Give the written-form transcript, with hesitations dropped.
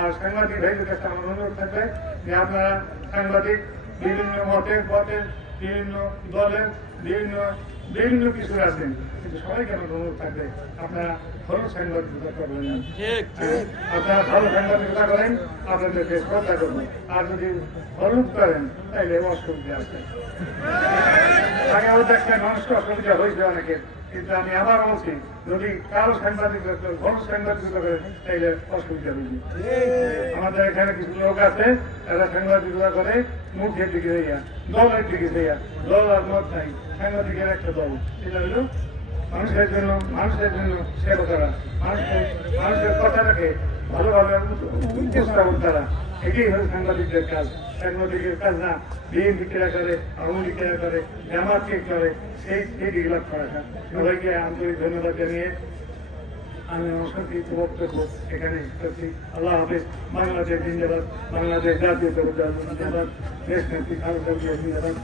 আর সাংবাদিক ভাইদের কাছে আমার অনুরোধ থাকবে যে আপনারা সাংবাদিক বিভিন্ন মতের পথের বিভিন্ন দলের বিভিন্ন কিছু আছেন, কিন্তু সবাইকে আমার অনুরোধ থাকবে আপনারা ভালো সাংবাদিকতা করবেন, আপনারা ভালো সাংবাদিকতা করেন, আপনাদেরকে শ্রদ্ধা করবেন। আর যদি হলুদ করেন তাহলে অসুবিধা আছে। আগেও দেখছেন মানুষকে অসুবিধা হয়েছে অনেকের, কিন্তু আমি আবার বলছি যদি কারো সাংবাদিকতা ভালো সাংবাদিকতা করেন তাহলে অসুবিধা হয়েছে। আমাদের এখানে কিছু লোক আছে তারা সাংবাদিকতা করে মুখের দিকে যাইয়া দলের দিকে যাইয়া, দল আর মত নাই, সাংবাদিকের একটা দল। এটা হলো মানুষের জন্য সেবা করা, মানুষের কথাটাকে ভালোভাবে উপস্থাপন করা, এটাই হলো সাংবাদিকদের কাজ। সাংবাদিকের কাজ না বিএনপি কেরা করে, আওয়ামী লীগ কেরা করে, জামাত কে করে, সেই দিকগুলো করা। সবাইকে আন্তরিক ধন্যবাদ জানিয়ে আমি আমার সংক্ষিপ্ত বক্তব্য এখানে করছি। আল্লাহ হাফেজ। বাংলাদেশ জিন্দাবাদ, বাংলাদেশ জাতীয় জিন্দাবাদ, দেশ নেত্রী খালেদা জিয়া জিন্দাবাদ।